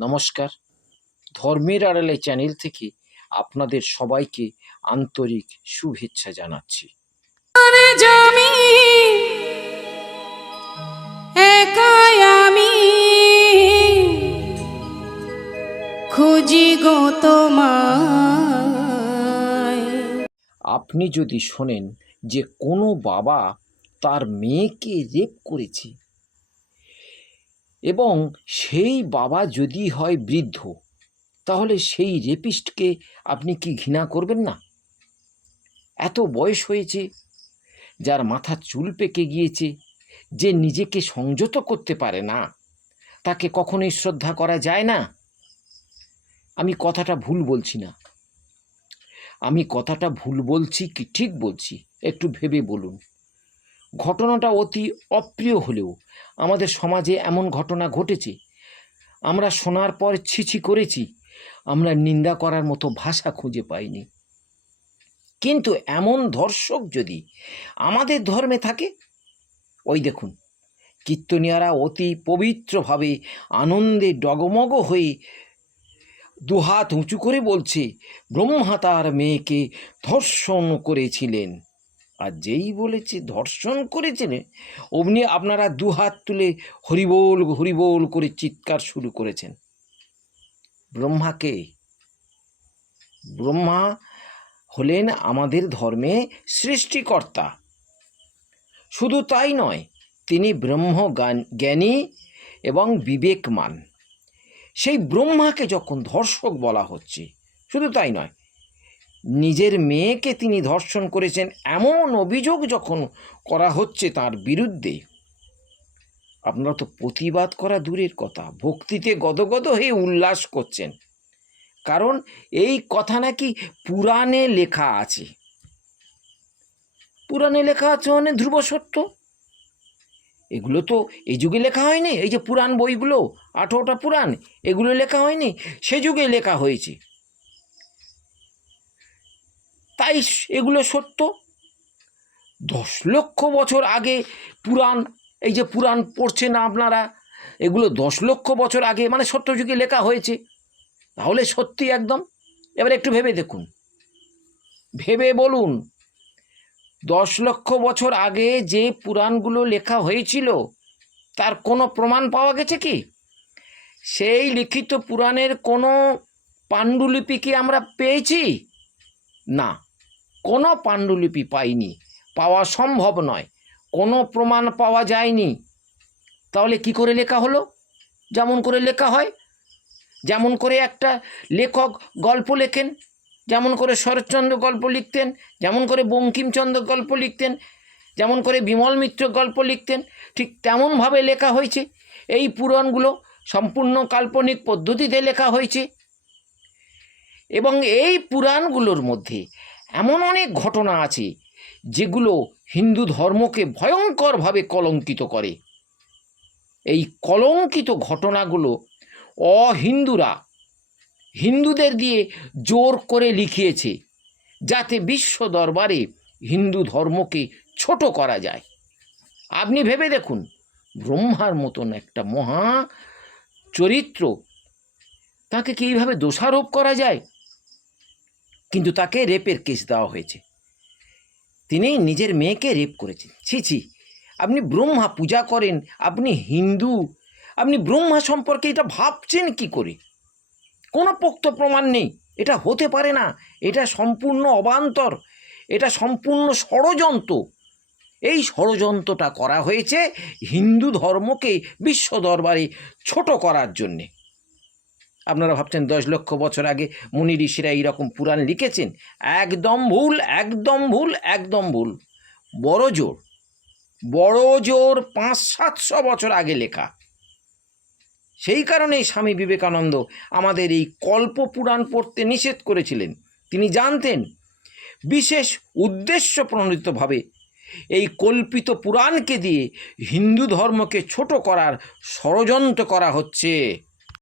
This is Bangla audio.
নমস্কার। ধর্মের আড়ালে চ্যানেল থেকে আপনাদের সবাইকে আন্তরিক শুভেচ্ছা জানাচ্ছি। খুঁজি গো তোমায়। আপনি যদি শোনেন যে কোনো বাবা তার মেয়েকে রেপ করেছে এবং সেই বাবা যদি হয় বৃদ্ধ, তাহলে সেই রেপিস্টকে আপনি কি ঘৃণা করবেন না? এত বয়স হয়েছে, যার মাথা চুল পেকে গিয়েছে, যে নিজেকে সংযত করতে পারে না, তাকে কখনোই শ্রদ্ধা করা যায় না। আমি কথাটা ভুল বলছি না। আমি কথাটা ভুল বলছি কি ঠিক বলছি, একটু ভেবে বলুন। ঘটনাটা অতি অপ্রিয় হলেও আমাদের সমাজে এমন ঘটনা ঘটেছে। আমরা শোনার পর ছিছি করেছি, আমরা নিন্দা করার মতো ভাষা খুঁজে পাইনি। কিন্তু এমন ধর্ষক যদি আমাদের ধর্মে থাকে, ওই দেখুন, কীর্তনিয়ারা অতি পবিত্রভাবে আনন্দে ডগমগ হয়ে দুহাত উঁচু করে বলছে, ব্রহ্মা তার মেয়েকে ধর্ষণ করেছিলেন। আর যেই বলেছে, ধর্ষণ করেছিলেন অমনি আপনারা দুহাত তুলে হরিবোল হরিবোল করে চিৎকার শুরু করেছেন। ব্রহ্মাকে ব্রহ্মা হলেন আমাদের ধর্মে সৃষ্টিকর্তা। শুধু তাই নয়, তিনি ব্রহ্ম জ্ঞানী এবং বিবেকমান। সেই ব্রহ্মাকে যখন ধর্ষক বলা হচ্ছে, শুধু তাই নয় নিজের মেয়েকে তিনি ধর্ষণ করেছেন এমন অভিযোগ যখন করা হচ্ছে তার বিরুদ্ধে, আপনারা তো প্রতিবাদ করা দূরের কথা, ভক্তিতে গদগদ হয়ে উল্লাস করছেন। কারণ এই কথা নাকি পুরাণে লেখা আছে। পুরাণে লেখা আছে মানে ধ্রুব সত্য। এগুলো তো এই যুগে লেখা হয়নি, এই যে পুরাণ বইগুলো, আঠেরোটা পুরাণ, এগুলো লেখা হয়নি, সে যুগে লেখা হয়েছে। তাই এগুলো সত্য? দশ লক্ষ বছর আগে পুরাণ, এই যে পুরাণ পড়ছেন আপনারা, এগুলো দশ লক্ষ বছর আগে মানে সত্য যুগে লেখা হয়েছে। তাহলে সত্যি একদম? এবার একটু ভেবে দেখুন। ভেবে বলুন, দশ লক্ষ বছর আগে যে পুরাণগুলো লেখা হয়েছিল, তার কোনো প্রমাণ পাওয়া গেছে কি? সেই লিখিত পুরাণের কোনো পাণ্ডুলিপি কি আমরা পেয়েছি? না। কোনো পাণ্ডুলিপি পাইনি, পাওয়া সম্ভব নয়। কোনো প্রমাণ পাওয়া যায়নি। তাহলে কি করে লেখা হলো? যেমন করে লেখা হয়, যেমন করে একটা লেখক গল্প লেখেন, যেমন করে শরৎচন্দ্র গল্প লিখতেন, যেমন করে বঙ্কিমচন্দ্র গল্প লিখতেন, যেমন করে বিমল মিত্র গল্প লিখতেন, ঠিক তেমনভাবে লেখা হয়েছে। এই পুরাণগুলো সম্পূর্ণ কাল্পনিক পদ্ধতিতে লেখা হয়েছে। এবং এই পুরাণগুলোর মধ্যে এমন অনেক ঘটনা আছে যেগুলো হিন্দু ধর্মকে ভয়ঙ্করভাবে কলঙ্কিত করে। এই কলঙ্কিত ঘটনাগুলো অহিন্দুরা হিন্দুদের দিয়ে জোর করে লিখিয়েছে যাতে বিশ্ব দরবারে হিন্দু ধর্মকে ছোট করা যায়। আপনি ভেবে দেখুন, ব্রহ্মার মতন একটা মহা চরিত্র, তাকে কি এইভাবে দোষারোপ করা যায়? কিন্তু তাকে রেপের কেস দেওয়া হয়েছে। তিনি নিজের মেয়েকে রেপ করেছেন। ছি ছি, আপনি ব্রহ্মা পূজা করেন, আপনি হিন্দু, আপনি ব্রহ্মা সম্পর্কে এটা ভাবছেন কি করে? কোনো পোক্ত প্রমাণ নেই। এটা হতে পারে না। এটা সম্পূর্ণ অবান্তর। এটা সম্পূর্ণ ষড়যন্ত্র। এই ষড়যন্ত্রটা করা হয়েছে হিন্দু ধর্মকে বিশ্ব দরবারে ছোট করার জন্যে। আপনারা ভাবছেন দশ লক্ষ বছর আগে মুনি ঋষিরা এইরকম পুরাণ লিখেছেন? একদম ভুল একদম ভুল একদম ভুল। বড় জোর বড় জোর পাঁচ সাতশো বছর আগে লেখা। সেই কারণেই স্বামী বিবেকানন্দ আমাদের এই কল্প পুরাণ পড়তে নিষেধ করেছিলেন। তিনি জানতেন, বিশেষ উদ্দেশ্য প্রণোদিতভাবে এই কল্পিত পুরাণকে দিয়ে হিন্দু ধর্মকে ছোট করার ষড়যন্ত্র করা হচ্ছে।